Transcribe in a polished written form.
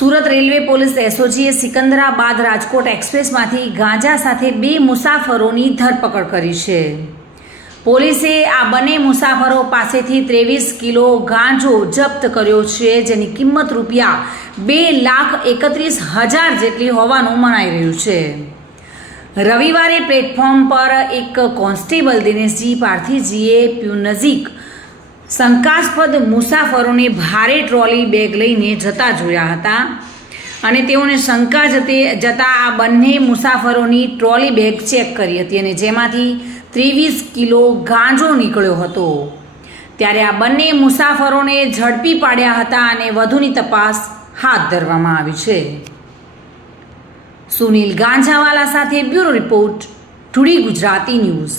Surat railway police એસઓજીએ Secunderabad Rajkot એક્સપ્રેસમાંથી ગાંજા સાથે 2 મુસાફરોની ધરપકડ કરી છે। પોલીસે આ બંને મુસાફરો પાસેથી 23 કિલો ગાંજો જપ્ત કર્યો છે, જેની કિંમત રૂપિયા 2,31,000 જેટલી હોવાનું મનાઈ રહ્યું છે। રવિવારે પ્લેટફોર્મ પર એક કોન્સ્ટેબલ દિનેશજી પારથીજીએ પ્યુ નજીક શંકાસ્પદ મુસાફરોને ભારે ટ્રોલી બેગ લઈને જતા જોયા હતા અને તેઓને શંકા જતા આ બંને મુસાફરોની ટ્રોલી બેગ ચેક કરી હતી અને જેમાંથી 23 કિલો ગાંજો નીકળ્યો હતો। ત્યારે આ બંને મુસાફરોને ઝડપી પાડ્યા હતા અને વધુની તપાસ હાથ ધરવામાં આવી છે। સુનિલ ગાંજાવાલા સાથે bureau report, today Gujarati news.